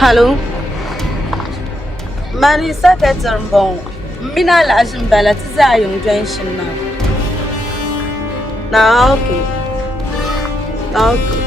Hello. Mani secretary bon. Mina la jimbala tiza yung tension na. Na okay. Na okay.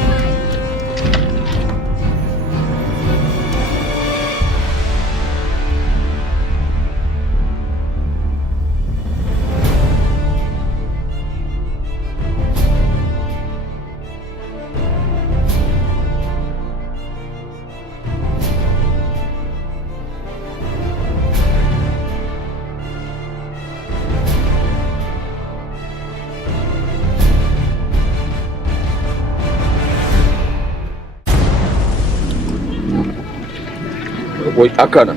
Wait, akana.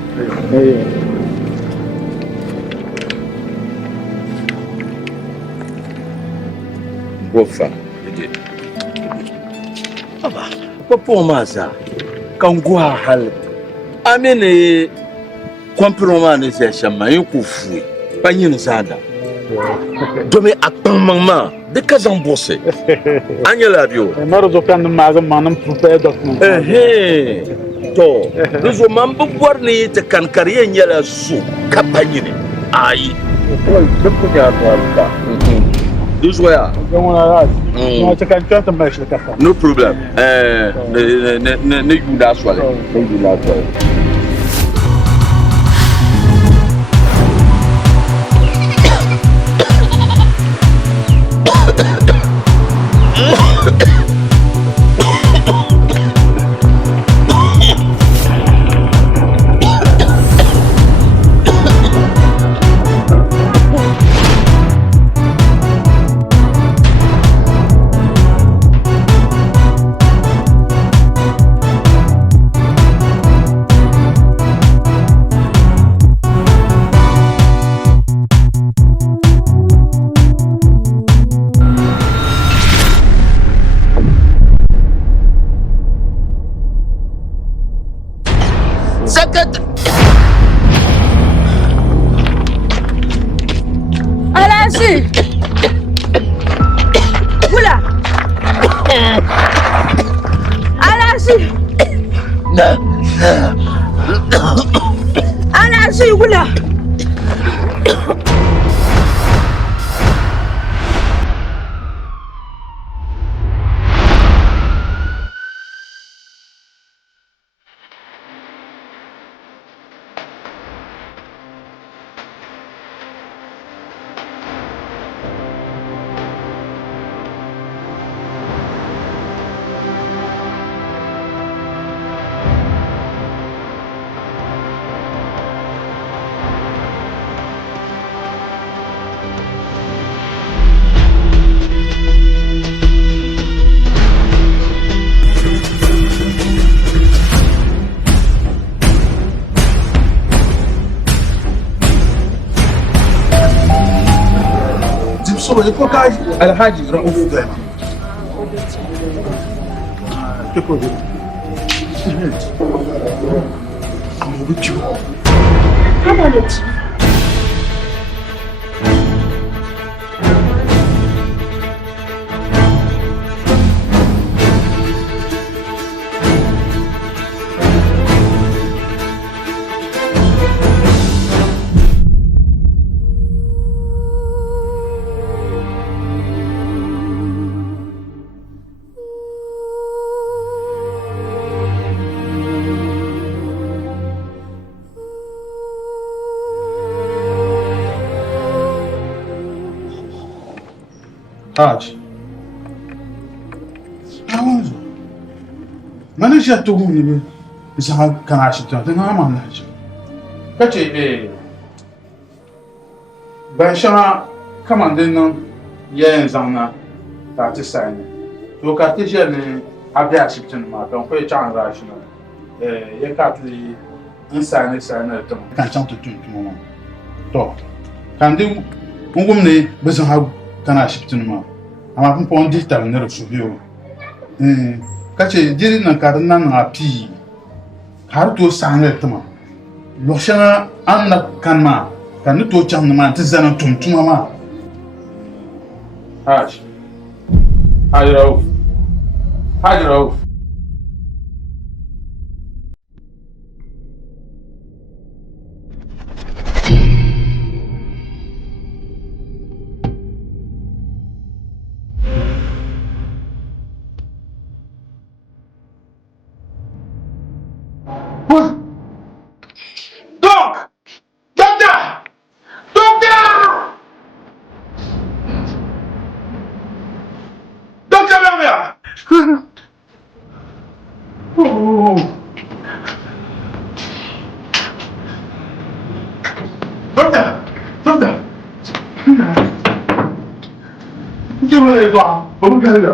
Wofa. Aba, papo maza. Kangwa hal. Amene kwamproma ne se shama yikufu. Panyin zanda. Dome akpamma de kazambose. Anyela bio. Maro zokan magam manam prepare document. To rizo man bugwar ne ta kankariye nyala su kapanyine ai ko duk ya ta rizo ya No ta kan kanta mai shi kafa. no problem ne yuda swale ne yuda swale Alhaji Rauf Gama. I'm with you. How about it? Haj. Aonde? Mana já tô com ele. Já canache tanto, não é managem. Kace ban shama kamandin nan yayin zanna ta ci sani. To ka ti je ne abi asibitin ma don ko ya ra shi na. Ya ka ti in sani da ta kan can tutun kuma. To kan di ungum ne bazan hagu kana asibitin ma amma kun pon digital ne da su biyo kace jiri nan ka nan na pi har to sanar tuma lo shanga an na kan ma kan to can ma ta zana tumtuma ma Haj Rauf Doc! Doctor! Doctor! Doctor Merveille! Oh! Docteur! Docteur! Je veux les voir. Regardez-le.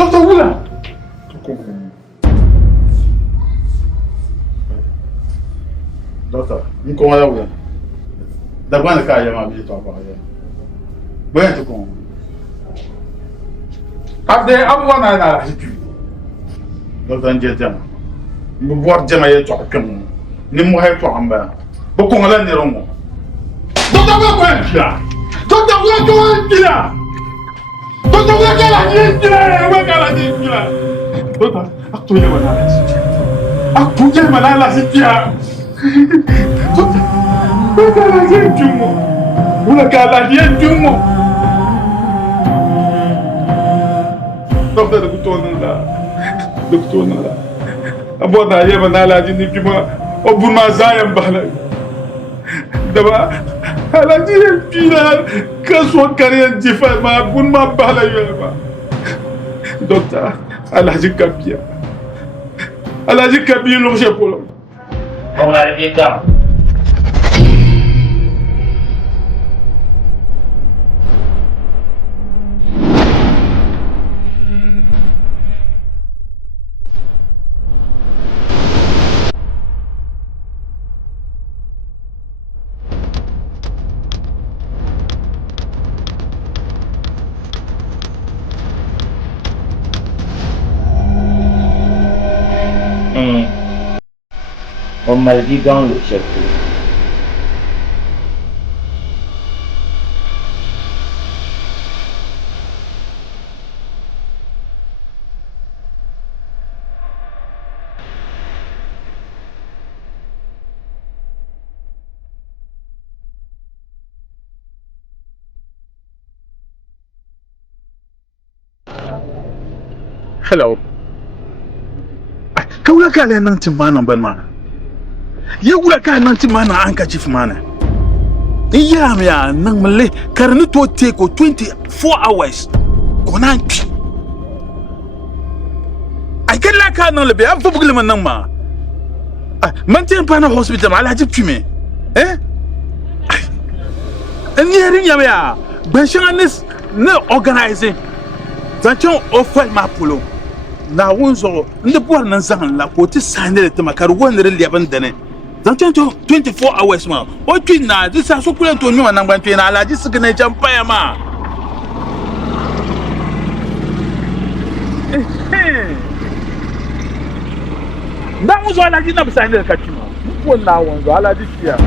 Docteur Oula! Docteur, je comprends là. Dagbani ka yama bi to ba ya. Bayan to kon. Abde abuwa na la hitu. Docteur nje jama. Mu bor jama ye to kam. Ni mu hay to amba. Bo ko ngala ni rongo. Docteur ba ko ya. Docteur ba ko ya. Docteur ba ka la ni ya. Ba ka la ni ya. Docteur, akto ye wala la hitu. Akto ye wala la hitu. Docteur Bukan cuma, bukan dia cuma. Doktor doktor nala. Abo dah ya mana ni cuma obun mazayam bahala. Daba, alaji pila kaswa karian jifa ma bun ma bahala ya ba. Doktor, alaji kapia lo sepolo. Kau lari kita. On m'a dit dans le château. Hello. Kau nak kalian nang cemana bermana? Ya udah kan nang cemana angka chief mana? Iya ya nang mele karena tu take 24 hours. Konanti. Ay kan la kan nang lebe am fubugle man nang ma. Maintiens pas dans hospital ala jip tume. Ni rin ya. Ben changanis ne organiser. Zanchon offre ma polo. Na wonzo nde bor nan zan la ko ti sande te makar wonre liaban dane zanten to 24 hours ma o twin na di sa so kulen to nyuma nan ban twin na alaji sigane champaya ma na wonzo alaji na sande ka twin ko na wonzo alaji tia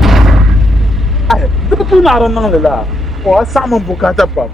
ai de tu na ran nan la o sama bukata pa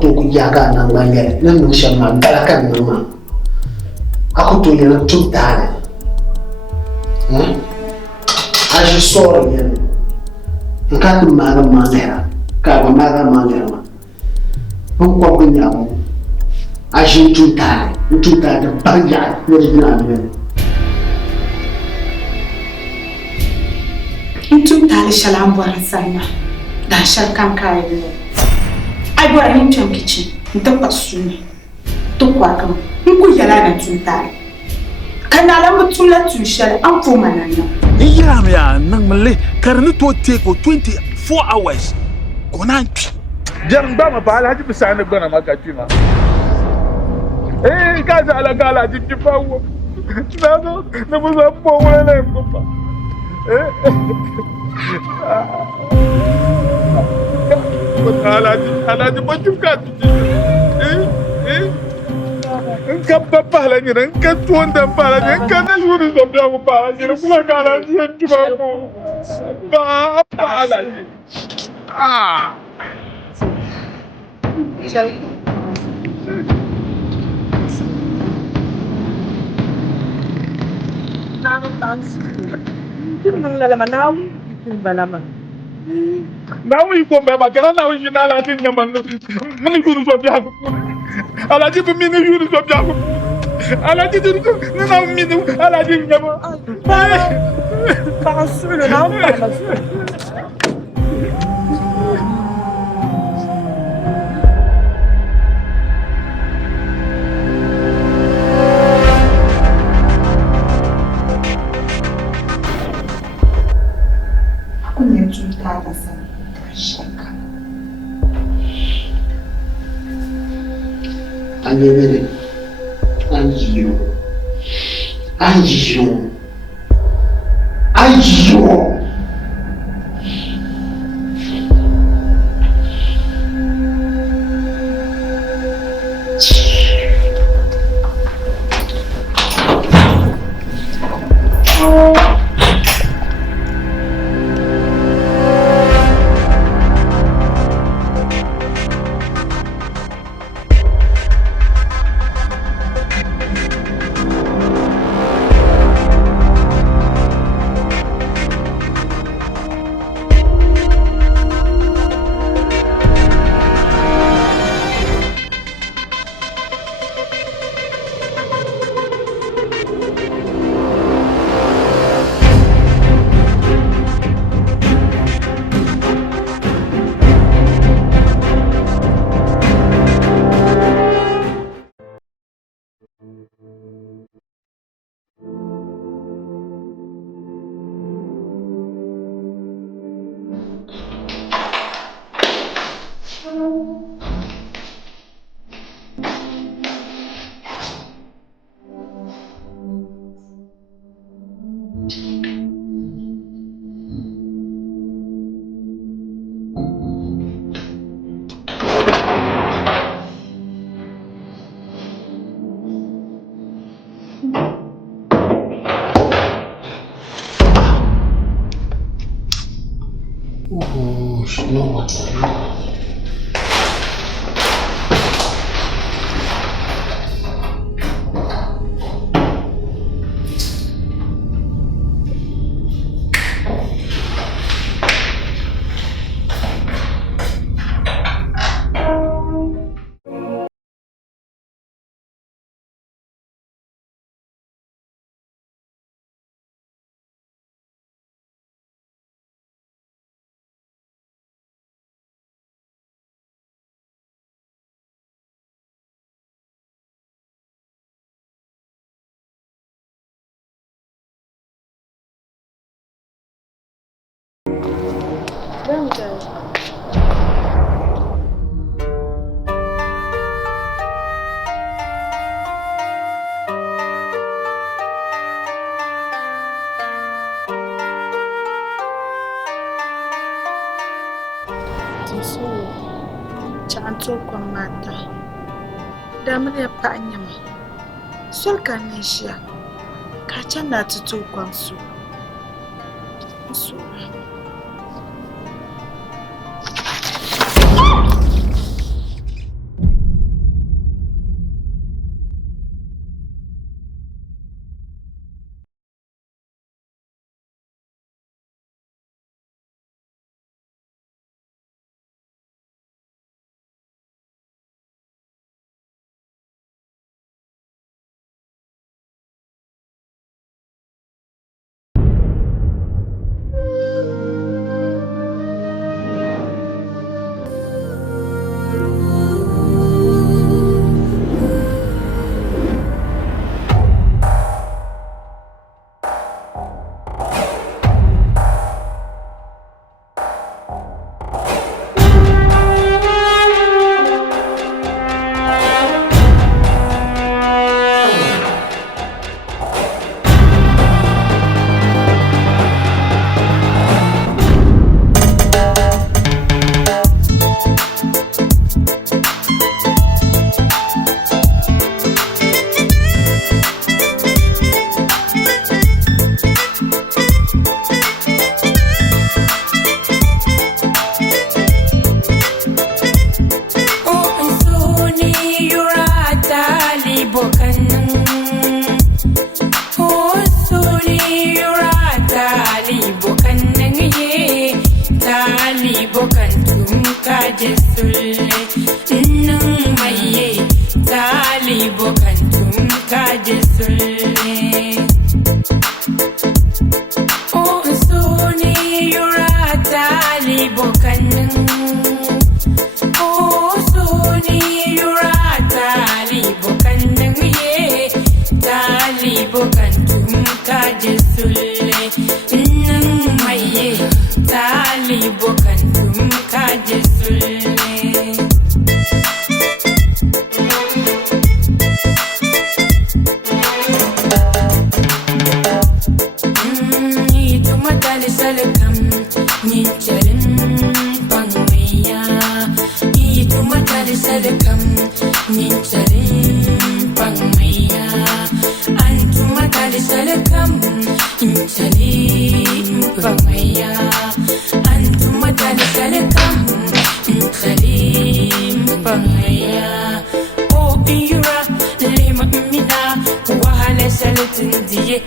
to ku yaga na ngane na no shama balakan na ma aku to yana tutale aji soro yana ka ku maga manera ka ba maga manera ma ko ko nya mo aji tutale banja ne dina ne tutale shalam bora sana da sharkan kai ne ai bora ni tum kitchen nta pasuni to kwa kan ku yala na tutale kana la mutula tu shal an fo manana Iram ya nang male karni to take 24 hours. Konanti. Jarumba ma ba Alhaji Bisani gona maka kima. Ka za ala gala jiki fawo. Na mu za mu wala mu ba. Alhaji ba juka tuji. Nka papa la nyina nka tuonda pala nka na yuri zo bia ko pala nyina kuma kala ji tuba ko. Ba pala. Now we go back, now we na la tin na man. Mun guru so bia ko. Alaji bu min yuri so bia ko. Alaji tin ko na min alaji ngama. pa sulu na pa Aku tutala sana shaka anyemele anjiyo Oh, no. Chanto kwa mata. Damri ya pa nyama. Sol kanisha. Kacha na tutu kwa msu. kajesulle nung maye talibo kantum kajesulle oh suni yura talibo kanung oh suni yura talibo kanung ye talibo kantum kajesulle nung maye talibo kantum kajesulle salakam nincharin pangmaya itu matali salakam nincharin pangmaya antu matali salakam nincharin pangmaya antu matali salakam nincharin pangmaya oh ira lima mina wahala salatin diye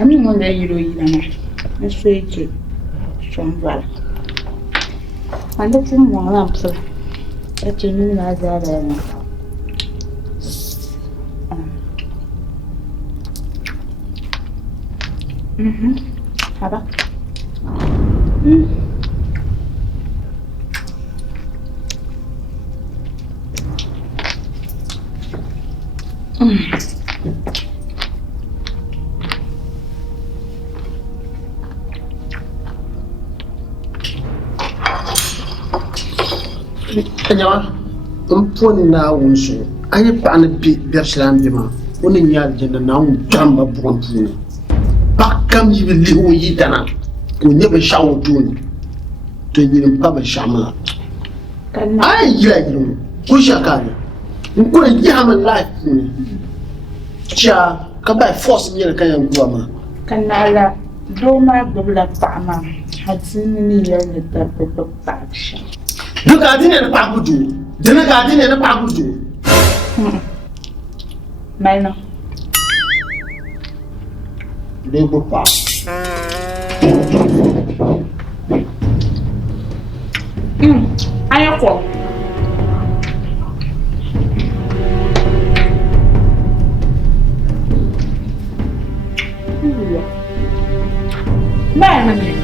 Ami ngombe yiro yirana. Nasweke. Shambala. Ando fumo lamps. Atini na zara na. Haba. Kanyawa, poni na wunso. Aye paana bi berslam bima. Oni nyal jenda na un jamba bumpuni. Bakam yibi liho yidana. Ko nyebe shawo tuni. To yirim pa ba shamala. Kana Ay ya yirim. Ko shakani. Ko yama life ni. Cha ka ba force mi kan yan kuwa ma. kanala doma dobla pama. Hatsini ni yele tapo paksha. Duka adine na pagudu. Dena ga adine na pagudu. Malno. Lego pa. Ayako. Malno.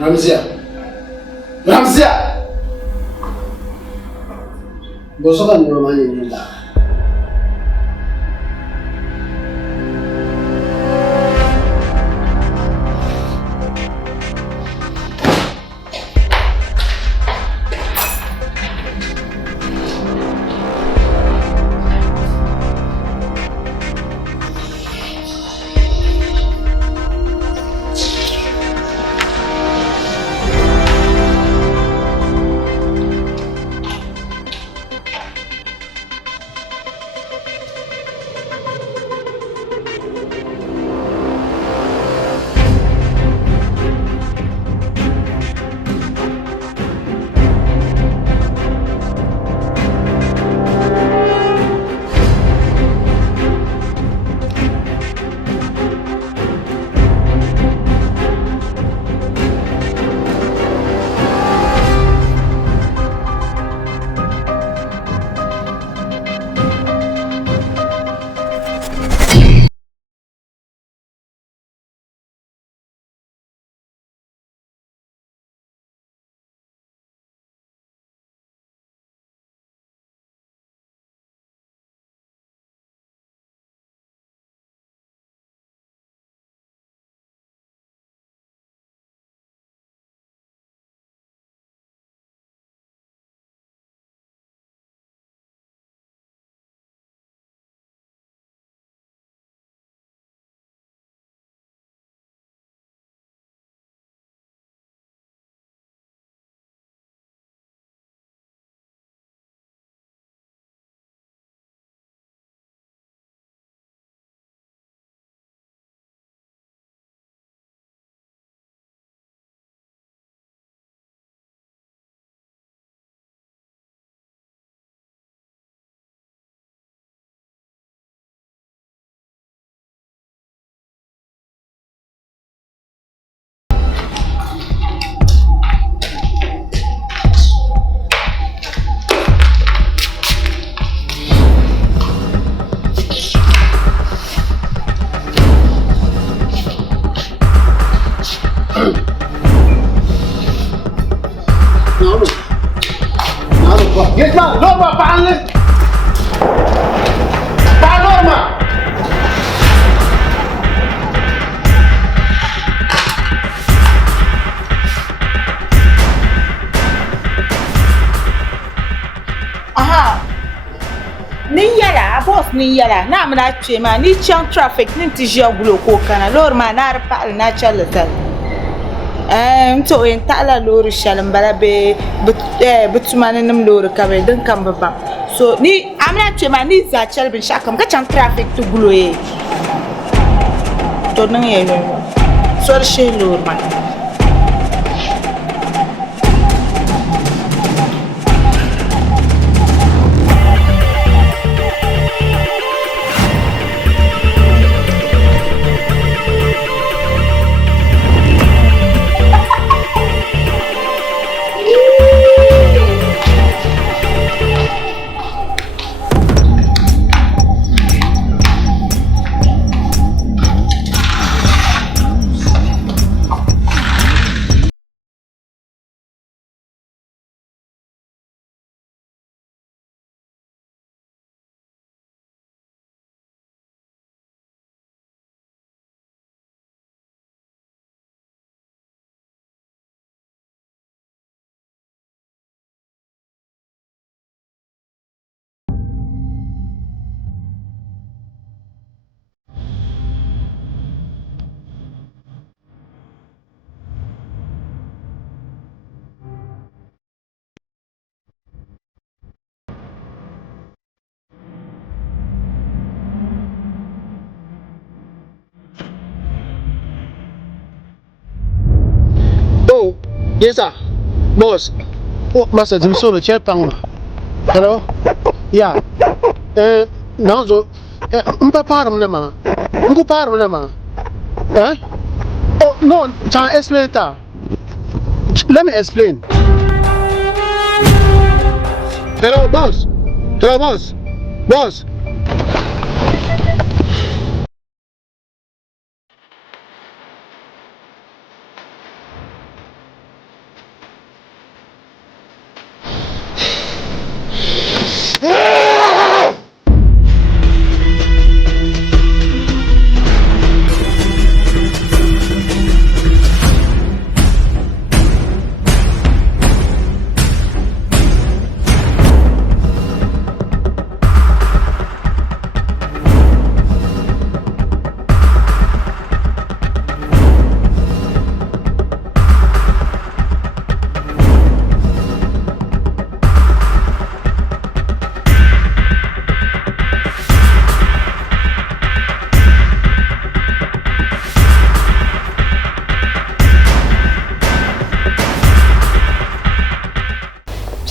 Ramzia. Ramzia. Bosoka ndio mali nenda. paɣanli paɣa ma aha ni yɛla boss ni yɛla na amina kpe ma ni chaŋ traffic ni ti ʒiya gulo ko kana loori maa na di paɣali na chɛlli tali n to yɛn taɣala loori shɛli n bala bi tuma ni nim loori ka bi din kam bi baŋ so ni amina kpe ma ni za chɛli binshaɣu kam ka chaŋ traffic ti gulo ye to niŋ yɛ yɔyɔ sori shehi loori maa Oh, yes sir. Boss. Oh, master, I'm sorry, chair pang. Hello? Yeah. Now so mpa param na ma. Ngu param na ma. Eh? Oh, no, can explain that. Let me explain. Hello, boss. Hello, boss. Boss.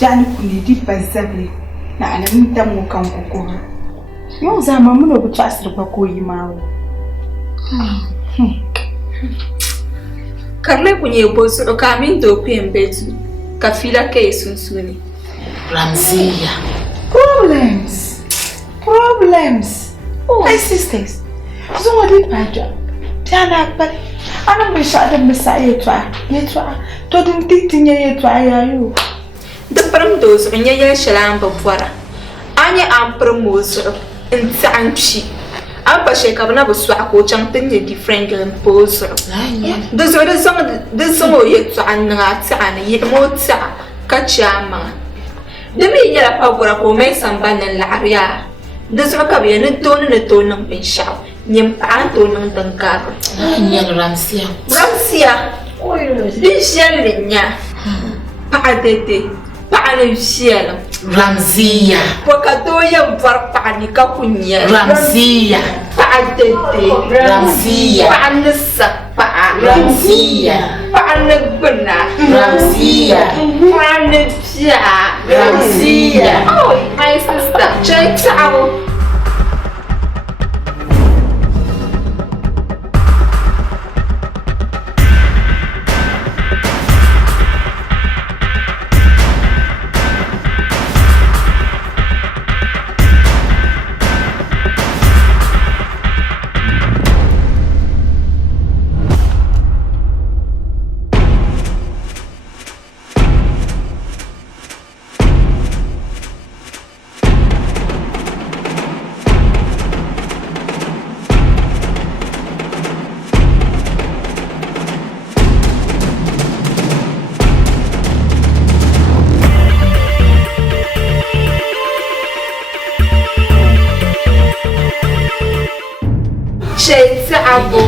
jani kuni di bazabli na alamin dan mu kan kokoro yau zaman mu no butu asir ba koyi mawo karle kunye bosu do kamin do pembetu ka fila ke sunsuni Ramziya problems oh my sisters so what did I do tana but ana bi sha da misaye yetwa to dum titinye yetwa yayo de pram dos nya ya shalam babwara anya am promos in tsanchi am pa sheka bana bu swa ko chang tinye different gan pose de so de song yetwa anga tsana ye motsa ka chama de mi ya pa bora ko mai sambanan la'ariya de so ka bi ne tonin bin sha nyim pa tonin dankar anya Ramziya oyo din shalinya pa dede Paano siya? Ramziya Pagkato yung parpani ka kunya. Ramziya Paadete. Ramziya Paano sa paa? Ramziya Paano guna? Ramziya Paano siya? Ramziya Oh, my sister. Check out. Shades abo.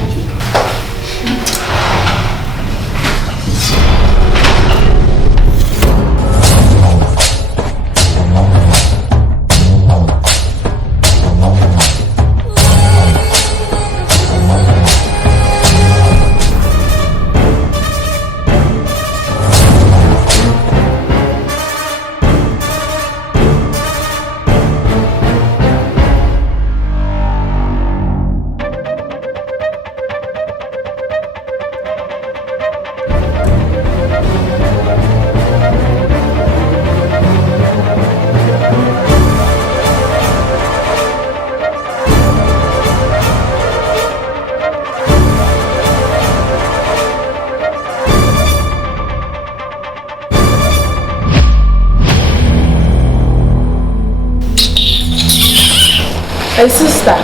Hey sister,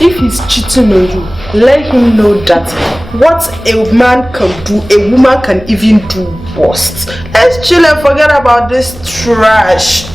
if he's cheating on you, let him know that what a man can do, a woman can even do worse. Let's chill and forget about this trash.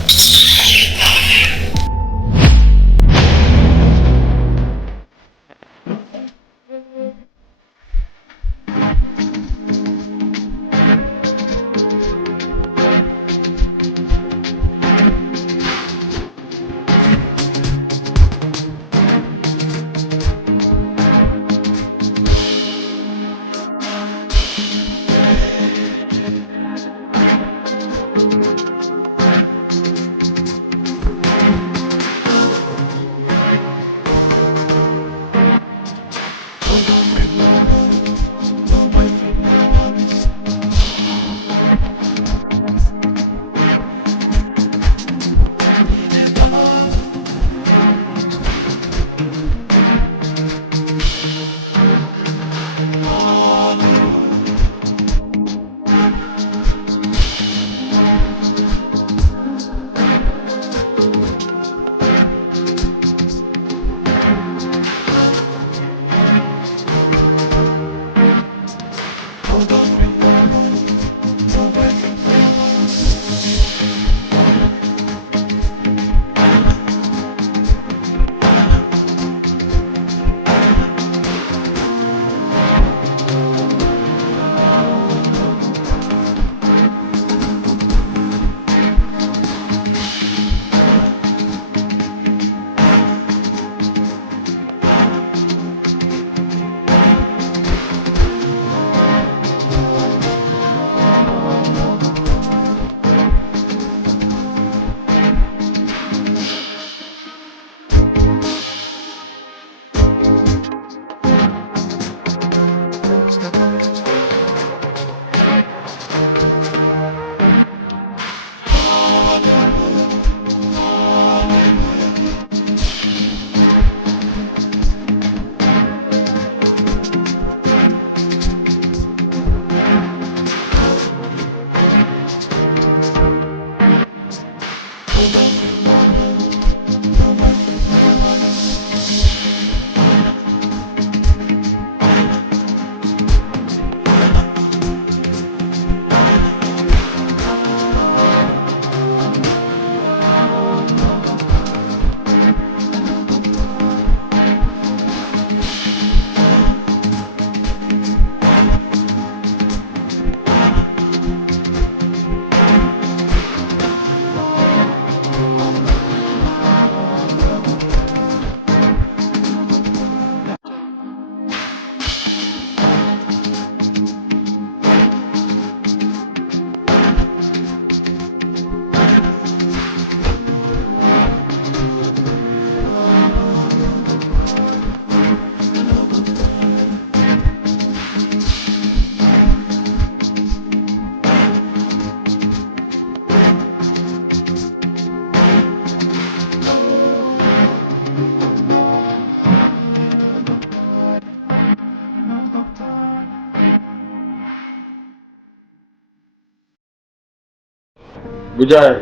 Bujai,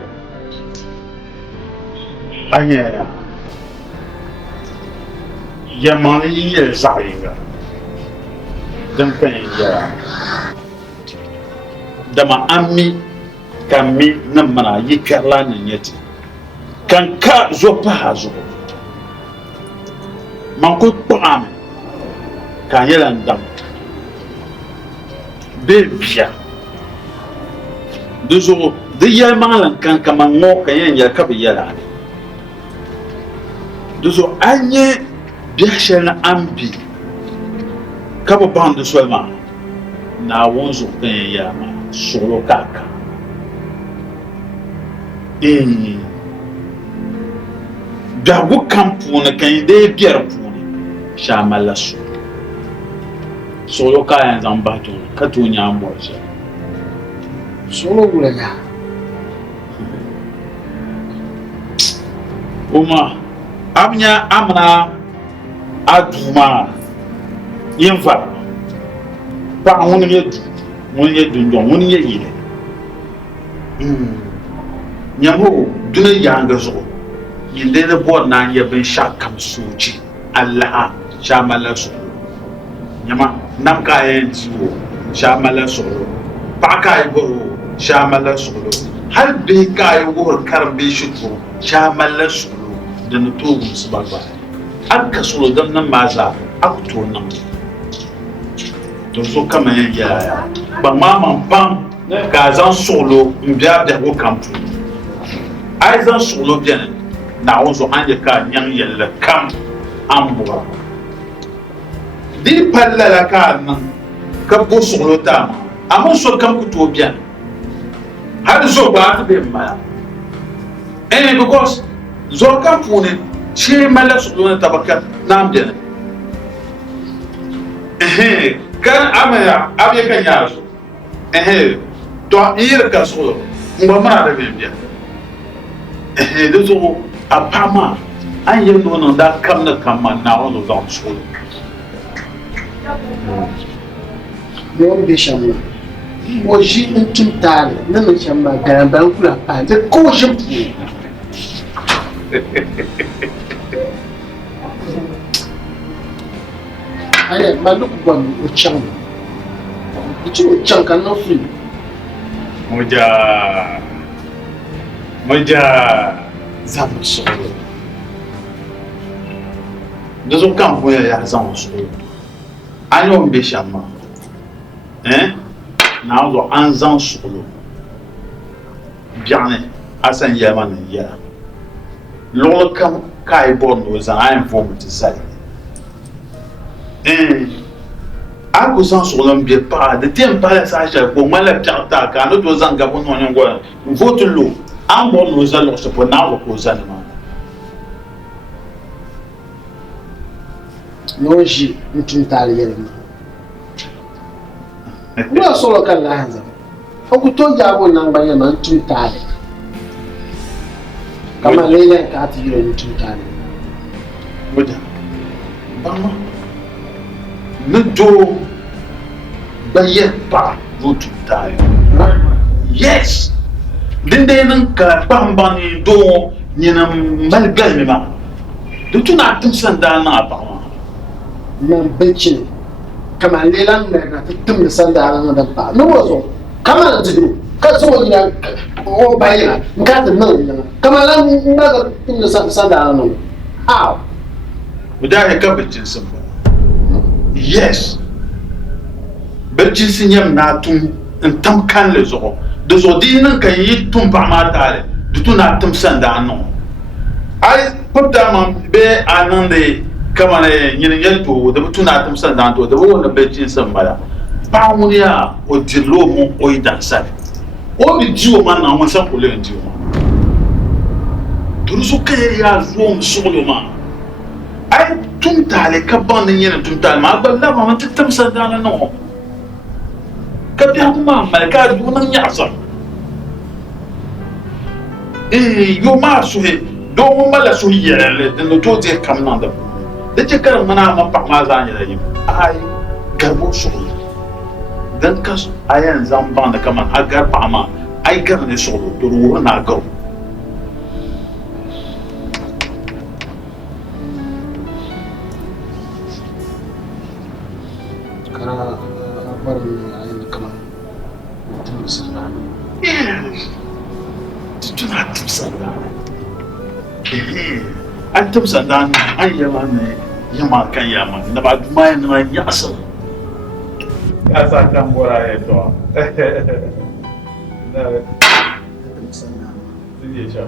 anya yamani ye zainga dan kan ya dama ammi kammi nan mana yi kala nan yati kan ka zo pa hazo man ko to am ka yela ndam be bia de zo de yel malan kan kama ngo ka yen ya ka be yela de zo anye bia shel ambi ka bo bande solma na wonzo kan ya ma solo kaka gagu kampuna kan ide biyar puni shamala solo kayan zan batu ka tunya morje solo wula ya kuma abnya amna aduma yinfa pa woni yedu ndon woni yile nyamo duna yanga zo yinde da bod na ya bin shakam suci Allah shamala su nyama nam ka yen jiwo shamala su pa ka yi go shamala su har be ka yi go karbe shi to shamala su da na to musu bagba an ka so dan nan maza aku to nan to so kama ya ba mama pam ka zan solo mbia da go kampu ai zan solo bien na ozo anje ka nyang yella kam ambura di palla la ka nan ka bo solo ta amma so kam ku to bien har zo ba ta be ma because zo kam pune che mala solo na tabaka nam bien kan amaya abe kan yaso to ir ka solo ngoma da be bien de zo apama an yi nono da kam na kama na wani zan so yon be shamma mo ji ntum tare na me shamma ga ban kula pa de ko shi aya maluk bom o chang itu o chang kan no fi moja zan solo de zo kan ko ya zan solo ayo be shamma na zo an zan solo bien asan yaman ya lo kam kai bon no zan ay form ti sai ako zan solo mbie pa de tem pa sa ja ko mala piata ka no to zan ga bon no ngo vote lo an bon no zan lo se po na ko zan ma noji ntum tare yelma no solo kan la hanza ko to jago nan ba yana ntum tare kama lele ka ti yiro ntum tare moja bama ne do baye pa ntum tare yes dinde nan ka bamba ni do nyina malgal mi ma do tuna tum sanda na ba nan bacci kama lelan da na tum da sanda ran da ba no wazo kama da jidu ka so gina o bayina nka ta nan kama lan na ga tum da sanda ran no how mudaye ka baccin sun ba yes baccin sun yam na tum in tam kan le zo do zo dinin kan yi tum ba ma tare du tuna tum sanda no ai putta man be anande kama ne nyine to da tuna tum sanda to da wona baccin sun ba ba mu ya o dilo mu o idan sare o bi jiwo man na mo san ko le jiwo to so ke ya zo mu so lo ma ai tum tale ka ban nyine tum tale ma ba la ma tum sanda no ka biya kuma malaka du nan ya san yo ma so he do mo mala so yele de no to je kam nan da je kar mana ma pa ma za ni da yi ai garbo so dan kas ayan zan ban da kaman agar pa ma ai gar ne so do ru na gar kana barin ayin kama tum sanda tuna tum sanda an tum sanda an yawa ne Yama kan yama na ba duma na nyasa. Asa kan bora ya to. Na. Zai sha.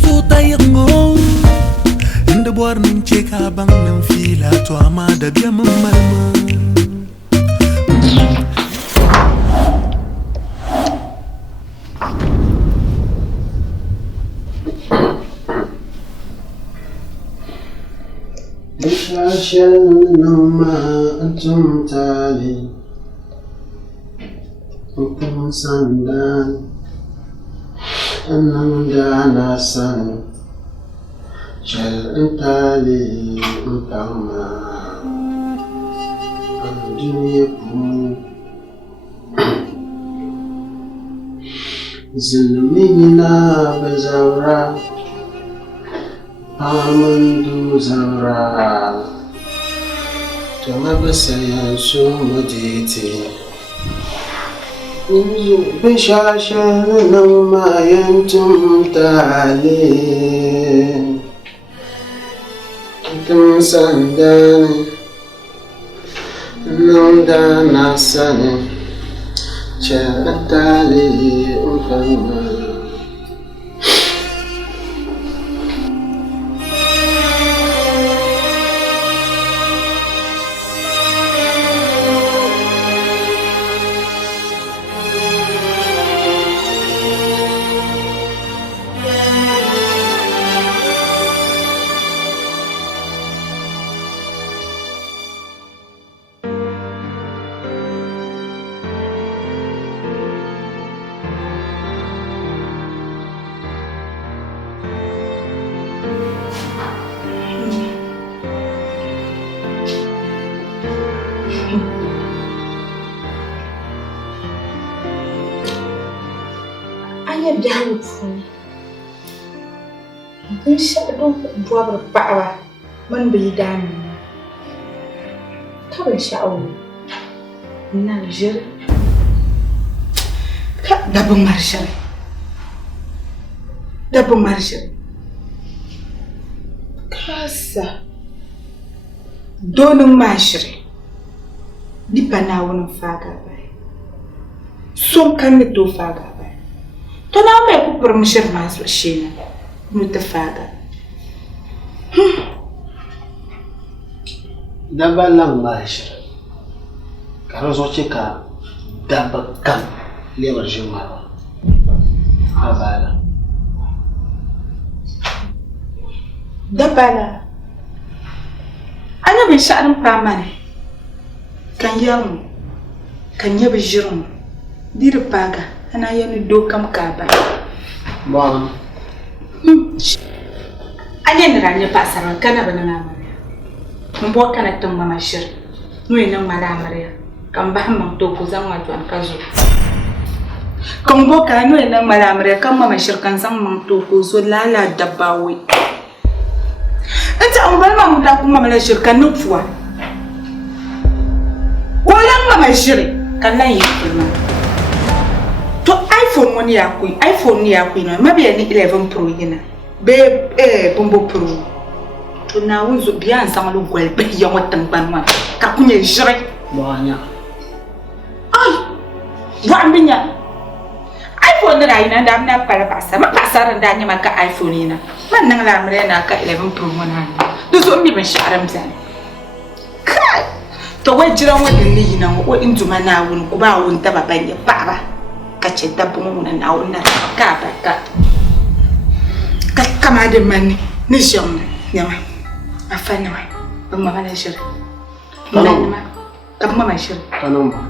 Zuta yango inda buar ninche ka bang nam fila to amada bia mamalma Shashanuma antum tali Ukum sandan Anandana san Shal intali Unkama Anduniyakum Zulminina Bazawra Amandu Zawra Tumabasaya Sumuditi Bishashan Namayantum Tali Tum Sandani Nunda nasani Chatali Ufama. Anya biawo fu. Insha Allah buabar ba'wa man bai dani. Kawai sha'awu. Na jir. Ka dabin marshal. Dabin marshal. Kasa. Donin mashiri. Di bana wani faga bai. Son kan da to faga bai. To na mai ku permission masu shi ne. Mu ta faga. Dabba lang mashiri. Karo zo ka dabba kan lewar jimawa. Abala. Dabala. Anya bin sha'anin fama ne. Kan yamu. Kan yabi jirin. Diri paga. Ana yani dokam kaba. Bon. Anya niranya pasaran kana bana ngamare. Mbo kana tumma mashir. Nui nang malamare. Kambah mang to kuzang watuan kazu. Kambo kana nui nang malamare kamba mashir kan sang mang to kuzu lala dabawi. Anta umbal ma muda kuma malashir kan nufwa. Walang mamashir kan na yikuma. To iPhone wani ya kui, iPhone ni ya kui na mabiya ni 11 Pro yina. Be bombo Pro. To na wunzo biya nsama lu gwelbe ya watan banwa. Ka kunye jire. Boanya. Ay. Wa ambinya. iPhone na ina ndam na para pasa. Ma pasa randa nya maka iPhone ina. Man nang la mre na ka 11 Pro wana. Do so mi ban sharam zan. Kai. To wa jira wadin ni yina wa injuma na wun ko ba wun ta babanya baba. Kace dabbu mun na wannan ka kama da mani ni shon nyama afana wa amma bana shir nyama kama mai shir Kanamba.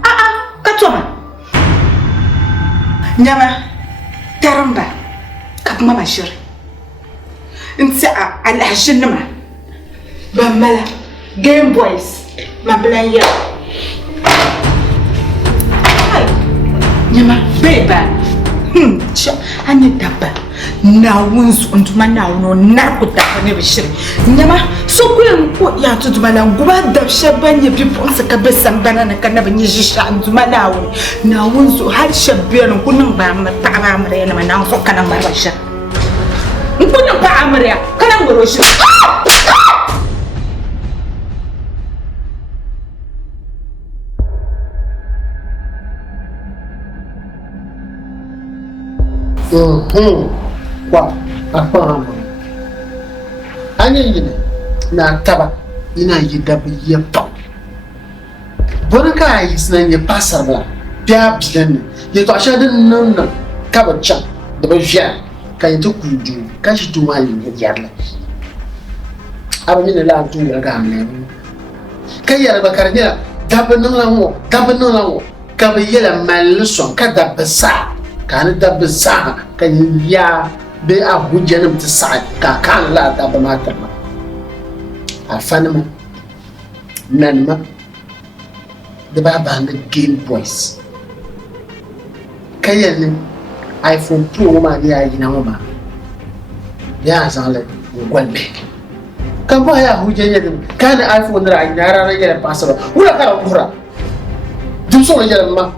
ka toma nyama taramba kama mai shir inta alhashin nama bamala Game Boys mablanya nyama beba hanya dabba na wunsu untuma na wono nakuta ne bishiri nyama so kuyen ko ya tutuma na guba dabshe banye bipon saka besan banana kana banye jisha untuma na woni na wunsu har shabbiyan kunun ba mata ba amre na na so kana ba basha kunun ba amre kana goro shi Kwa apa anya yine na taba ina yi dabi yepa bonaka yi snan ye pasar bla bia bian ye to asha din nan nan ka ba cha da ba via ka yi to kuju ka shi to mali ne yarla aba min la tu ga amne ka yara ba karnya dabi nan lawo ka ba yela mal son ka da basa kan da basa kan ya be a hujjanin ta sa ka kan la da ba mata ma afanima nanima da ba ba ga Game Boys kayan iPhone Pro ma ya yi na ma ya san la gwalbe kan ba ya hujjanin kan iPhone da ya rana ya fasa ba wala ka kura duk so ya ma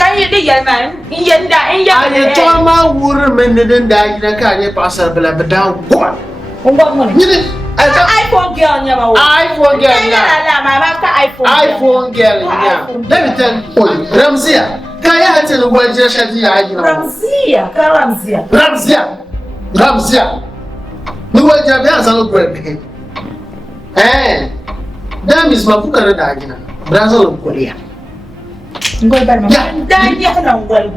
kan yi da yalma yanda in ya ne to ma wurin men da yi na ka ne fasar bala ba da gwa mun ni iPhone girl nyama. iPhone girl nyama. Mama ka iPhone girl nyama. Let me tell you, Ramzia. Kaya hata ni wajira shati ya aji na. Ramzia. Ni wajira bia sana kweli. That means mafuka na daji na. Brazil Korea. Ngoi bari ma. Dan ya kana ngoi.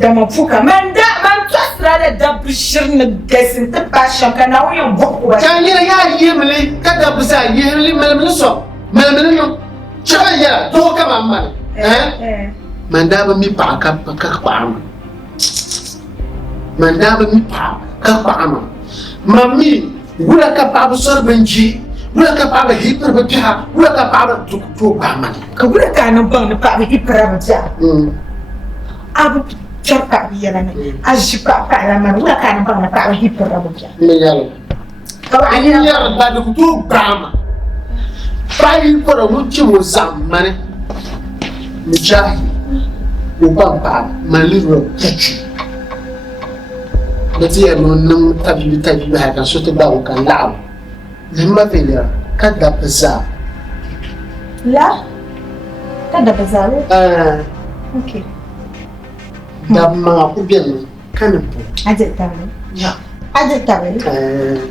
Da mafuka man tsara da dabshir na gasin ta bashan kana wayan boko ba. Kan ya yemle kada bisa yemle melmele so. Melmele no. Chaka ya to kama man. Mandaba mi pa ka paama. Mandaba mi pa ka paama. Mami wula ka pa sor benji. Wula ka pa hipper ba pia. Wula ka pa to paama. Ka wula ka nan ban na pa hipper ba ja. Abu chaka biya na. Aji pa la man wula ka nan ban na pa hipper ba ja. Me yalo. Ka ani ya ba de to paama. Pa hipper mo chi mo zamane. Mijahi. Ubamba maliro kichu. Beti ya nunum tabibi haka sote ba ukan lao. Lima vela kada pesa. La? Kada pesa lo? Okay. Da mga kubian kana po. Aje tawe. Ya. Aje tawe.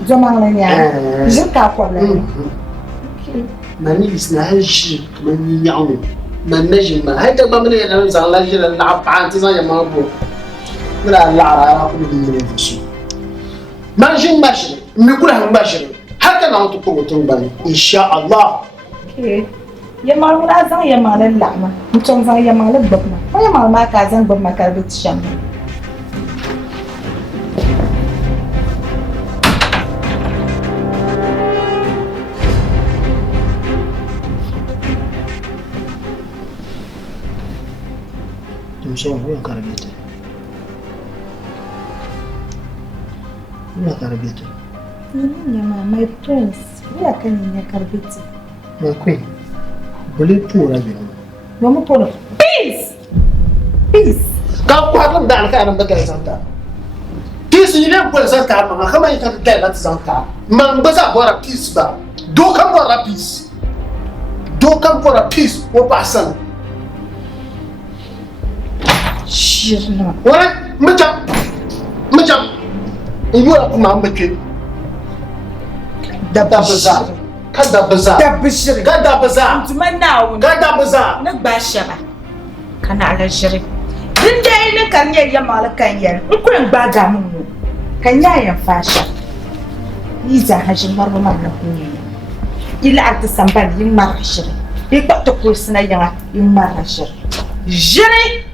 Jomang la nya. Jika kwa la. Okay. Mani isna haji mani yawo. Manajin ma haita ba mene yana zan laji da na panti zan yamma bo mura lara ku bi ne fusu manjin bashi mi kula han bashi haka na to ko to ban insha Allah okay yamma mura zan yamma da lama mutum zan yamma da babma ko yamma ma ka zan babma ka bi tishan So who karabete? Who karabete? My prince. Who can you karabete? My queen. Believe poor again. Mama Polo. Peace! Peace! Kau kuat dan kan bagai santa. Peace ni nak buat santa, mama. Kamu yang kan dah santa. Mambasa buat peace ba. Do kan buat peace. Do kan buat peace. Wo pasan. Shirna. Wala macam. Ibu aku mampu. Dah besar. Kada besar. Dah besar. Kada besar. Cuma naun. Kada besar. Nak basyaba. Kana ala syirik. Dinda ini kan ya malakan ya. Aku yang bagamu. Kan ya yang fasha. Iza hajin marwa mana punya. Ila arti sampai yang marah syirik. Ikut tukul senayang yang marah syirik. Syirik.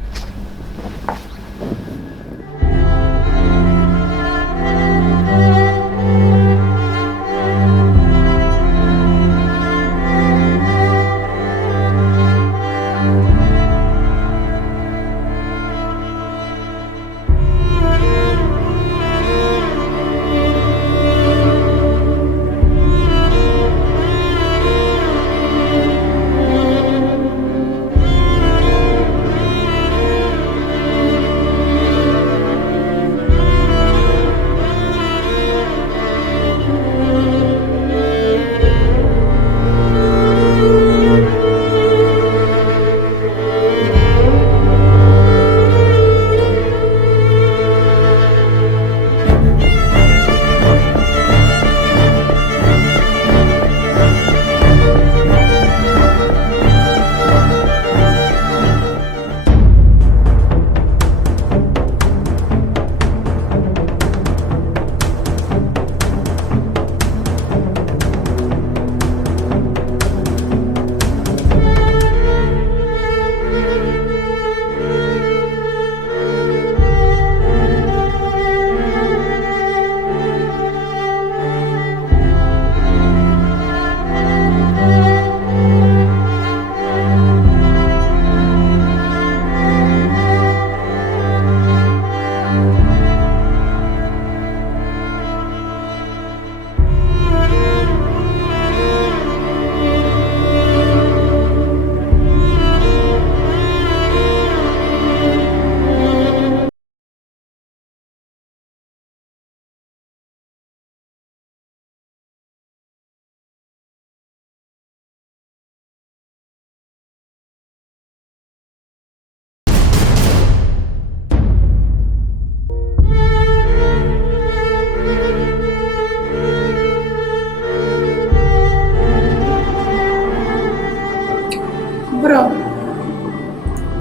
Bro.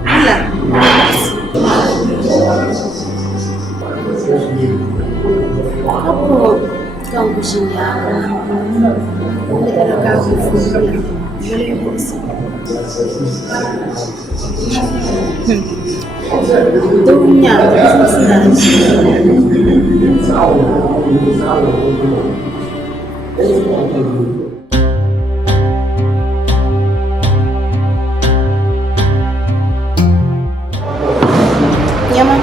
Hala. Ako, kang gusto niya ako. Hindi talaga ako fulfill. Galing ko isa. Doon niya, gusto Yaman,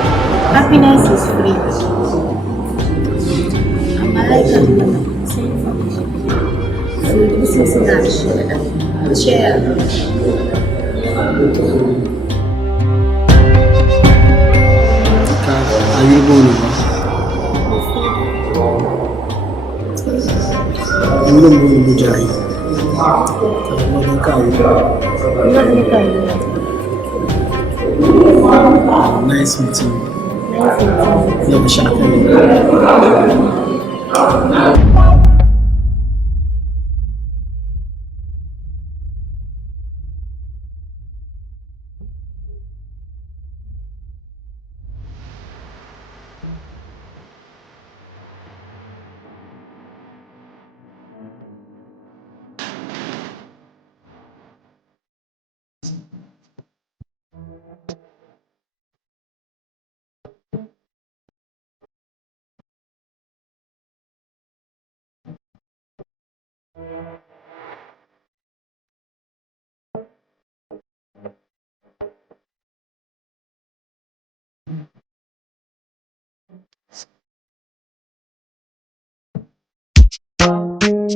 happiness is free. Malaika naman. Gusto sila share. Are you going to? I'm going to be Jai. Nice meeting you. Love shopping.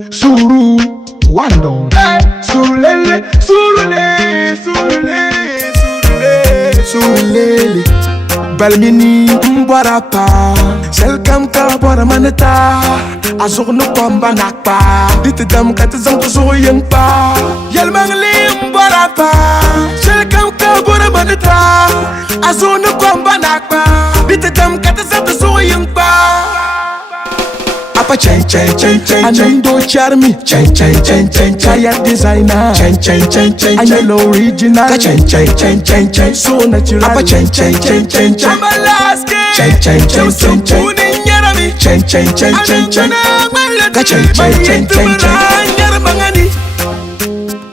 Suru Wando Surulele Surule Surule Surule Surulele Balmini Mbarapa Selkam ka bora manata Azok no kwamba nakpa Dite dam katazang tuzo yang pa Yalmang lim Mbarapa Selkam ka bora manata Azok no kwamba nakpa Dite dam katazang tuzo yang pa Apa chain chain chain chain Anando charmi chain chain chain chain Chaya designer chain chain chain chain Anelo original chain chain chain chain chain So natural Apa chain chain chain chain chain Amalaske chain chain chain chain chain Uninyarami chain chain chain chain chain Ka chain chain chain chain chain Nyaramangani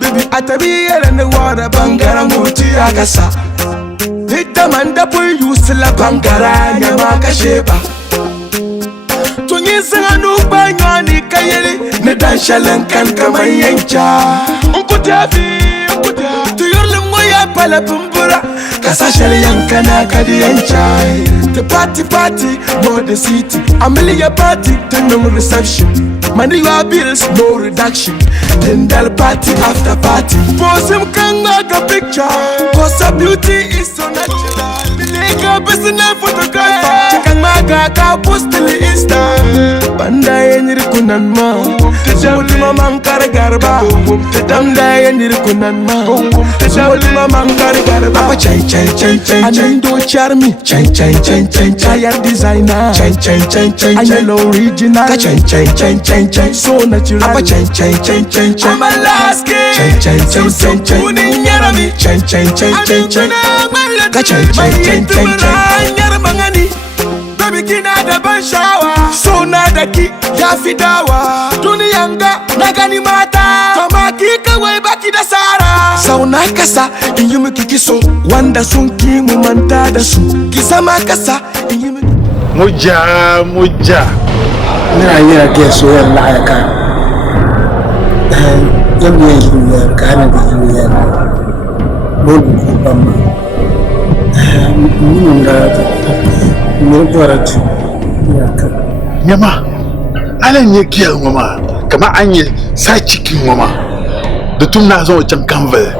Baby atabi yelene wara bangara nguti akasa Hita manda pul yusila bangara nyamaka sheba Sanganu banyani kayeli ne dan shalankan kamar yanka Unkutafi tuyurlum moya pala bumbura Kasa yanka na kadi yanka The party, more the city Amelia party, turn on reception Money your bills, no reduction Then the party after party Post him can make a picture Cause her beauty is so natural Make a personal photographer Chakang maga ka post till Insta Banda yenir kunan ma Mulima mankar garba Banda yenir kunan ma Mulima mankar garba Apa chain chain chain chain Anando charmi chain chain chain chain Chaya designer chain chain chain chain Anelo original chain chain chain chain chain So natural Apa chain chain chain chain chain Amalaske chain chain chain chain chain Uninyarami chain chain chain chain chain Ka chain chain chain chain chain Nyaramangani Baby kina da ban shawa So na da ki ya fi dawa Duniyanga na gani mata Kama ki kawai baki da sara Sauna kasa in yi miki kiso Wanda sun ki mu manta da su Ki sama kasa in yi miki Muja Mira yera ke so yalla ya ka Yam ye ya ka na da ya Bolu ko bamba Mun da mun faratu ya ka Nyama alan yake yan mama kamar an yi sa cikin mama da tun na zo can Canville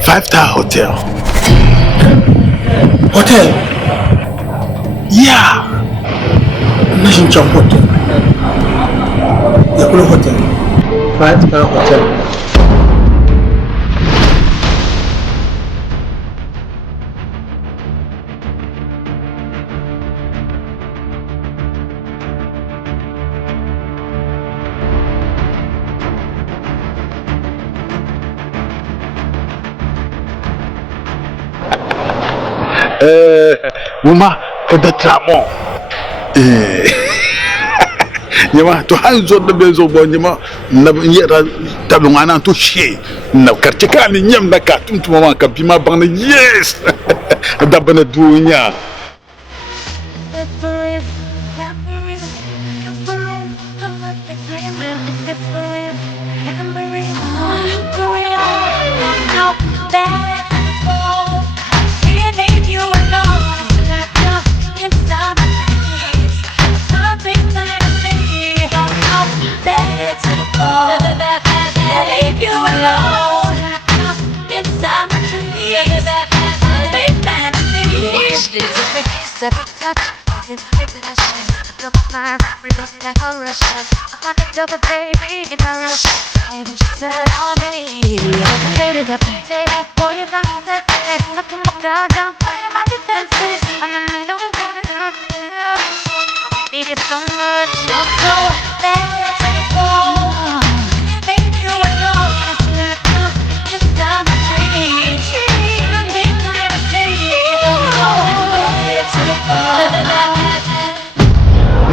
5-star hotel yeah Nashin Chan Hotel. Ya kula hotel. 5-star hotel. Wuma kada tramo nyama to hanzo da benzo bo nyama na yera tabungana to she na kartika ni nyam na ka tumtuma ma ka bima bangna yes da bana dunya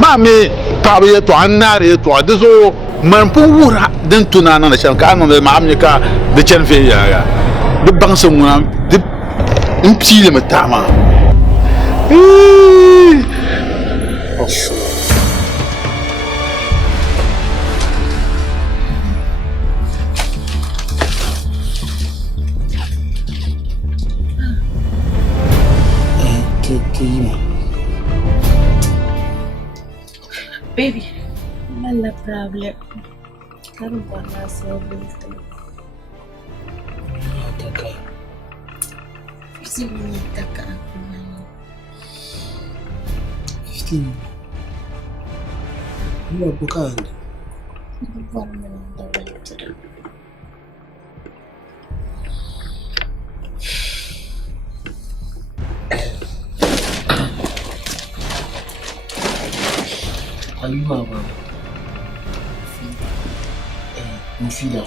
Mami tabiye to annare to adizo man pura den tunana na shan ka no ma amni ka de chen fe ya de bangsa muna de impile matama Baby, no problem. Can't go myself. 15 minutes. 15. You are booked. Ayuba ba mufida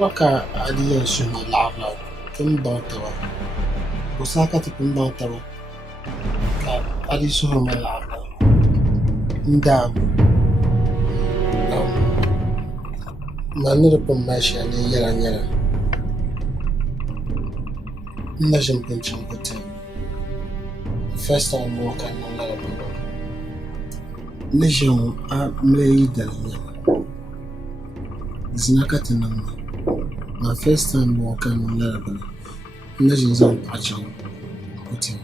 waka adiyan suna la'abla tun ba ta ba usaka ta kun ba ta ba ka adi suna ma la'abla inda manir pun mashi ne yara na jimpin cimbutin first time walking on the road. Nation a made the Znakatinam. My first time walking on the road. Nations on Pachon. Putting.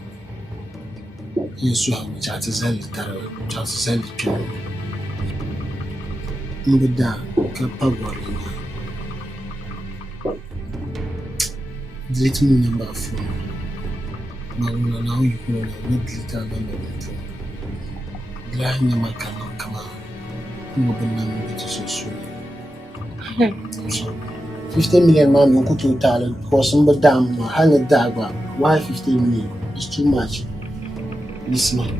Yes, you have Chatizeli Tarot, Chatizeli Pure. Mbeda, Kapagwalina. Delete me number 4. Now you go not later than the Glahing my canal come out. Mobile number to so soon. 15 million man you go to talent because somebody damn hang a dagger. Why 15 million? It's too much. This man.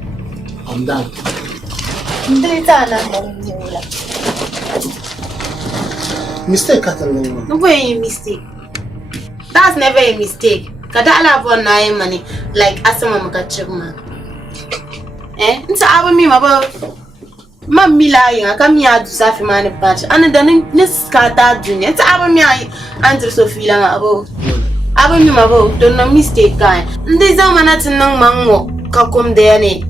I'm done. Mistake Catalan. No way mistake. That's never a mistake. Kada ala for na money like asama makache man. Nta aba mi maba mam mi la yin aka mi adu safi man patch. Ana da ne skata dunya. Nta aba mi ai andre so fila ma abo. Aba mi maba don na mistake kan. Ndi zamana tin nan mango ka kom de ne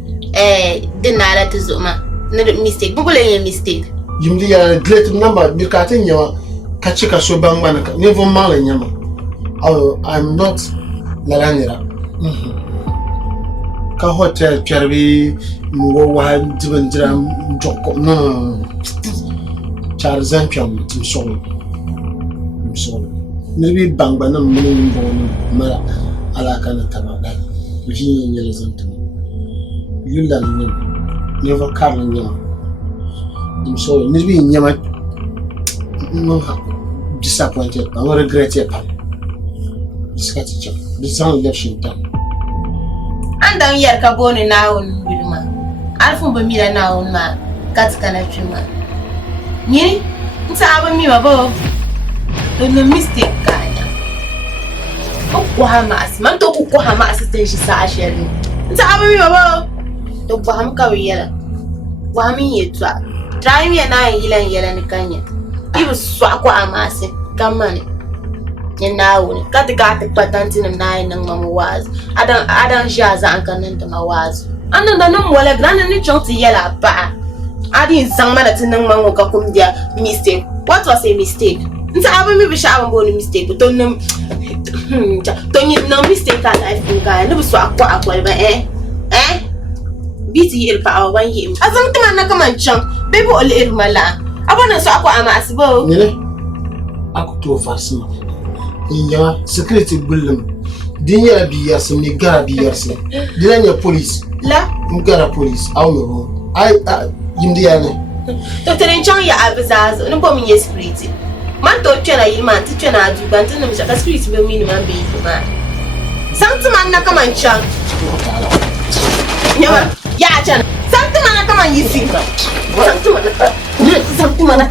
dinala tuzuma. No mistake. Bubule ye mistake. Yimdi ya delete number birkatin yawa kachika so bangwana never mala nyama. Oh, I'm not Lalanira. Ka hotel Cherby Mugo Wild Dibandram Joko. No, Charles Zampion, I'm sorry. Maybe Bangbana Moon Mara Alakana Tamada. Virginia Yellow to me. You learn never carrying you. I'm sorry. Maybe Yama disappointed. I will regret it. The sound election time. And down here, Caboni now on Wilma. Alpha Bamila now on my cat can I trim. Ye, it's our me above. the mistake kanya. Hamas, man to ko Hamas tin shi sa asheri. Nta abimi baba. To Ham ka wiyala. Wami yetwa. Try me na yela ni kanya. Ibu swa ko Hamas kamane. Nyawo katika patanti na nang mamawaz. Adan jaza ankanen to mawaz. Anda da nan wala grana ni chonti yela pa. Adi zangma da tin nang mango ka kum dia mistake. What was a mistake? Nta abimi bi sha abon mistake to nem Tony no mistake ka life nga no so akwa ba biti il pa awan yim azam tuma na kama chan bebe ol irmala abona so akwa ama asibo Nile akuto farsima inya security bullum dinya biyas mi gara biyas dilanya police la ngara police aw no ai yimdiya ne to teren chan ya abizazo no bo mi security man to twena yima ti twena adu kan tin mi shaka spirit be mi ni man be ma santi man na kama chan nyawa ya chan santi man na kama yisi santi man